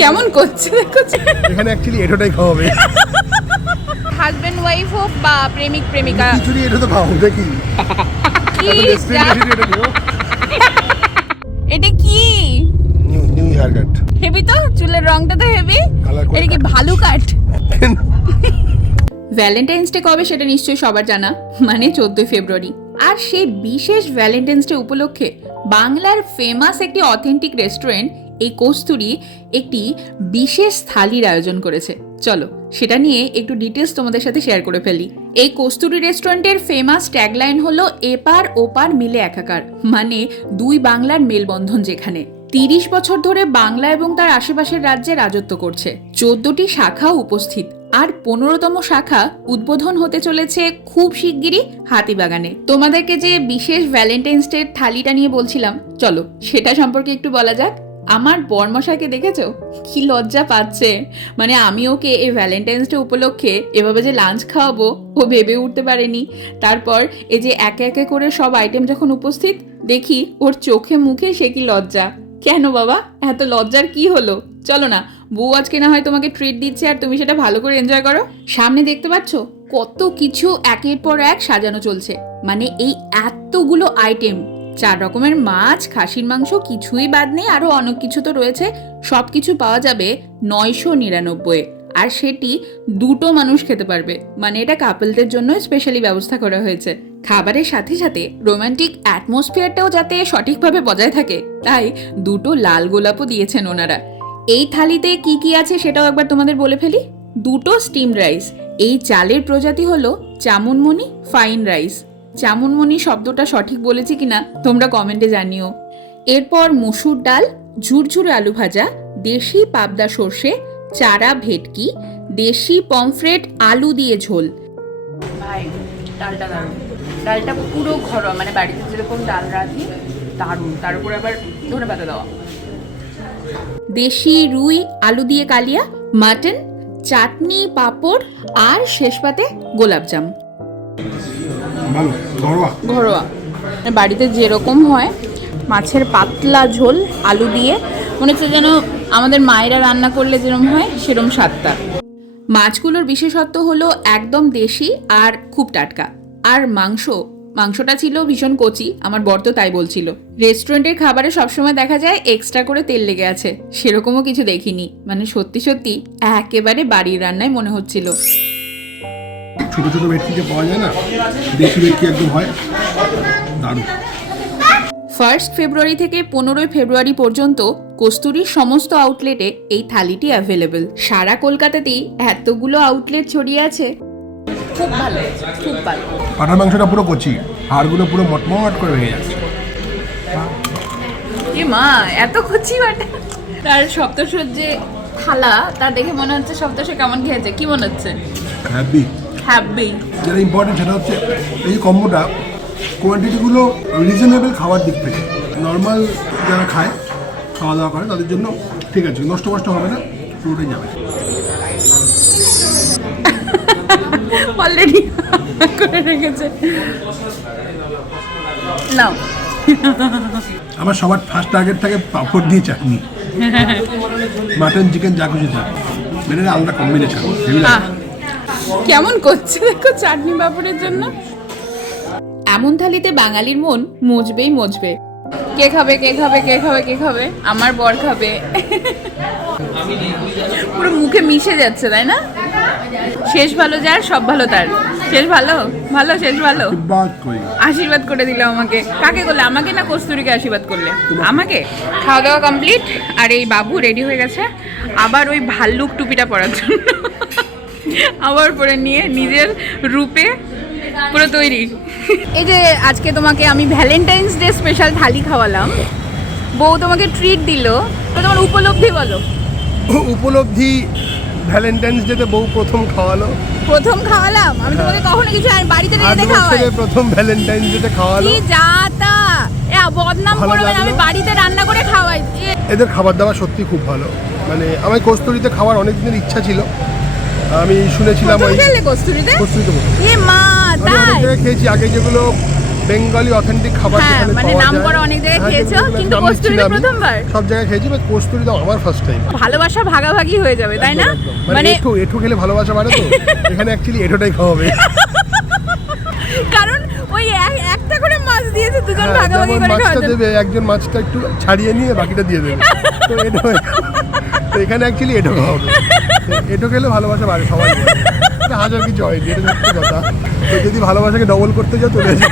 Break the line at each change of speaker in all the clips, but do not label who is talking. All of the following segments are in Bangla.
কেমন করছে দেখো
এখানে অ্যাকচুয়ালি এটোটাই খাওয়াবে।
হাজবেন্ড ওয়াইফ হোক বা প্রেমিক প্রেমিকা।
খিচুড়ি এটা তো খাওয়াবো দেখি
কি? এটা কি?
New new hair cut
heavy তো? চুলের রংটা তো হেভি এটা কি। ভালু কাট ভ্যালেন্টাইন্স ডে কবে সেটা নিশ্চয়ই সবার জানা মানে চোদ্দই ফেব্রুয়ারি আর সেই বিশেষ ভ্যালেন্টাইন্স ডে উপলক্ষে বাংলার ফেমাস একটি অথেন্টিক রেস্টুরেন্ট এই কস্তুরি একটি বিশেষ থালির আয়োজন করেছে। চলো, সেটা নিয়ে একটু ডিটেলস তোমাদের সাথে শেয়ার করে ফেলি। এই কস্তুরি রেস্টুরেন্টের ফেমাস ট্যাগলাইন হলো, এপার ওপার মিলে একাকার মানে দুই বাংলার মেলবন্ধন যেখানে। তিরিশ বছর ধরে বাংলা এবং তার আশেপাশের রাজ্যে রাজত্ব করছে। চোদ্দটি শাখাও উপস্থিত। আর পনেরোতম শাখা উদ্বোধন হতে চলেছে খুব শিগগিরই হাতিবাগানে। তোমাদেরকে যে বিশেষ ভ্যালেন্টাইন্স ডে থালিটা নিয়ে বলছিলাম, চলো, সেটা সম্পর্কে একটু বলা যাক। আমার বর্মশাকে দেখেছ? কি লজ্জা পাচ্ছে। মানে আমি ওকে এই ভ্যালেন্টাইন্স ডে উপলক্ষে এভাবে যে লাঞ্চ খাওয়াবো, ও ভেবে উঠতে পারেনি। তারপর এই যে একে একে করে সব আইটেম যখন উপস্থিত, দেখি ওর চোখে মুখে সে কি লজ্জা। কেন বাবা? এত লজ্জার কি হলো? চলো না, বউ আজকে না হয় তোমাকে ট্রিট দিচ্ছে আর তুমি সেটা ভালো করে এনজয় করো। সামনে দেখতে পাচ্ছ, কত কিছু একের পর এক সাজানো চলছে। মানে এই এতগুলো আইটেম চার রকমের মাছ, খাসির মাংস, কিছুই বাদ নেই আরও অনেক কিছু তো রয়েছে। সব কিছু পাওয়া যাবে নয়শো নিরানব্বই। আর সেটি দুটো মানুষ খেতে পারবে। মানে এটা কাপলদের জন্য স্পেশালি ব্যবস্থা করা হয়েছে। খাবারের সাথে সাথে রোমান্টিক অ্যাটমসফিয়ারটাও যাতে সঠিকভাবে বজায় থাকে, তাই দুটো লাল গোলাপও দিয়েছেন ওনারা। এই থালিতে কি কি আছে সেটাও একবার তোমাদের বলে ফেলি। দুটো স্টিম রাইস এই চালের প্রজাতি হলো চামুনমণি ফাইন রাইস চামুনমণি শব্দটা সঠিক বলেছি কিনা তোমরা কমেন্টে জানিও। এরপর মুসুর ডাল ঝুরঝুরে আলু ভাজা দেশি পাবদা সর্ষে চারা ভেটকি দেশি পমফ্রেট আলু দিয়ে ঝোল। ভাই ডালটা দারুণ। ডালটা পুরো ঘরোয়া মানে বাড়িতে যেরকম ডাল রাখি দারুণ। তার উপর আবার ধনে পাতা দেওয়া। দেশি রুই আলু দিয়ে কালিয়া মাটন চাটনি পাঁপড় আর শেষ পাতে গোলাপজাম।
ভালো, ঘরোয়া?
ঘরোয়া। বাড়িতে যেরকম হয়, মাছের পাতলা ঝোল, আলু দিয়ে, মনে হচ্ছে যেন আমাদের মায়েরা রান্না করলে যেরকম হয়, সেরম স্বাদটা। মাছগুলোর বিশেষত্ব হলো একদম দেশি আর খুব টাটকা। আর মাংস, মাংসটা ছিল ভীষণ কচি, আমার বর তো তাই বলছিল। রেস্টুরেন্টের খাবারে সবসময় দেখা যায় এক্সট্রা করে তেল লেগে আছে। সেরকমও কিছু দেখিনি। মানে সত্যি সত্যি একেবারে বাড়ির রান্নায় মনে হচ্ছিল।
ছোট ছোট ভেটকি যে পাওয়া যায় না দেশি ভেটকি একদম হয়। দারুণ।
ফার্স্ট ফেব্রুয়ারি থেকে পনেরোই ফেব্রুয়ারি পর্যন্ত কস্তুরির সমস্ত আউটলেটে এই থালিটি অ্যাভেলেবেল সারা কলকাতাতেই এতগুলো আউটলেট ছড়িয়ে আছে। খুব ভালো খুব ভালো।
পাঠার মাংসটা পুরো কচি হাড়গুলো পুরো মটমট করে ভেঙে যাচ্ছে।
এ মা এত কচি বাটা। তার সপ্তসজ্জে থালা তার দেখে মনে হচ্ছে সপ্তশে কেমন খেয়েছে কি মনে হচ্ছে?
হ্যাপি।
হ্যাপি
যেটা ইম্পর্টেন্ট সেটা হচ্ছে এই কম্বোটা কোয়ান্টিটিগুলো রিজনেবল খাওয়ার দিক থেকে নর্মাল যারা খায় খাওয়া দাওয়া করে তাদের জন্য ঠিক আছে নষ্ট কষ্ট হবে না পুরোটাই যাবে।
অলরেডি করে রেখেছে। নাও।
আমার সবার ফার্স্ট টার্গেট থাকে পাঁপড় দিয়ে চাটনি। মাটন চিকেন যা খুশি থাক আলাদা কম্বিনেশন
কেমন করছে দেখো চাটনি পাপড়ের জন্য? এমন থালিতে বাঙালির মন মজবেই মজবে। কে খাবে কে খাবে কে খাবে কে খাবে? আমার বর খাবে। পুরো মুখে মিশে যাচ্ছে তাই না? শেষ ভালো যার সব ভালো তার। শেষ ভালো? ভালো শেষ ভালো? আশীর্বাদ করে। দিল আমাকে। কাকে করলে? আমাকে না কস্তুরীকে আশীর্বাদ করলে? আমাকে? খাওয়া দাওয়া কমপ্লিট আর এই বাবু রেডি হয়ে গেছে। আবার ওই ভাল্লুক টুপিটা পরার জন্য। আবার পরে নিয়ে নিজের রূপে পুরো তৈরি। এই যে আজকে তোমাকে আমি ভ্যালেন্টাইন্স ডে স্পেশাল থালি খাওয়ালাম। বউ তোমাকে ট্রিট দিল। তো তোমার উপলব্ধি বলো।
উপলব্ধি ভ্যালেন্টাইন্স ডেতে বউ প্রথম খাওয়ালো।
প্রথম খাওয়ালাম? আমি তোমাকে কখনো কিছু আমি বাড়িতে রেখে খাওয়াই
প্রথম ভ্যালেন্টাইন্স ডেতে খাওয়ালো।
কি যাতা এ বদনাম করবে আমি বাড়িতে রান্না করে খাওয়াই।
এদের খাবার দাবার সত্যি খুব ভালো। মানে আমার কস্তুরিতে খাওয়ার অনেক দিনের ইচ্ছা ছিল। আমি শুনেছিলাম ওই
কস্তুরিতে?
কস্তুরিতে
এ মা তাই?
খেয়েছি আগে যেগুলো বেঙ্গলি অথেন্টিক খাবার
হ্যাঁ, মানে নাম করা অনেক জায়গায়
হ্যাঁ,
খেয়েছো, কিন্তু
নাম নিচ্ছি
কস্তুরী
না আমি।
প্রথমবার?
সব জায়গায় খেয়েছি বাট কস্তুরি তো আমার ফার্স্ট টাইম
ভালোবাসা ভাগাভাগি হয়ে যাবে তাই না?
মানে
মানে
একটু একটু খেলে ভালোবাসা বাড়ে তো এখানে অ্যাকচুয়ালি এটোটাই খাওয়াবে
কারণ ওই এক- একটা করে মাছ দিয়েছে দুজন
হ্যাঁ,
ভাগাভাগি করে খাওয়া
দেবে একজন মাছটা একটু ছাড়িয়ে নিয়ে বাকিটা দিয়ে দেবে। তো এটো এখানে অ্যাকচুয়ালি এটো তো এটো খেলে ভালোবাসা বাড়ে সবাই। হাজার কিছু হয়নি এটা সত্যি কথা। তো যদি ভালোবাসাকে ডবল করতে যাও চলে আসি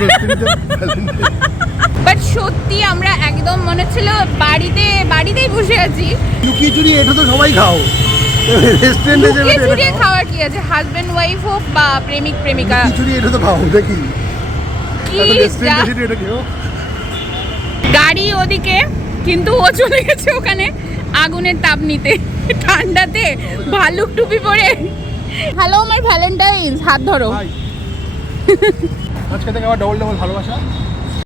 বাট সত্যি আমরা একদম মনে হচ্ছিল বাড়িতে বাড়িতেই বসে আছি।
লুকিয়ে চুরি এটো তো সবাই খাও। রেস্টুরেন্টে যাবে
লুকিয়ে চুরিয়ে খাওয়ার কি আছে? হাজবেন্ড ওয়াইফ হোক বা প্রেমিক প্রেমিকা।
খিচুড়ি এটা তো খাও দেখি।
কি গাড়ি ওদিকে। কিন্তু ও চলে গেছে ওখানে আগুনের তাপ নিতে, ঠান্ডাতে, ভালুক টুপি পরে। হ্যালো আমার ভ্যালেন্টাইন্স হাত ধরো।
আজকে থেকে আবার ডবল ডবল ভালোবাসা।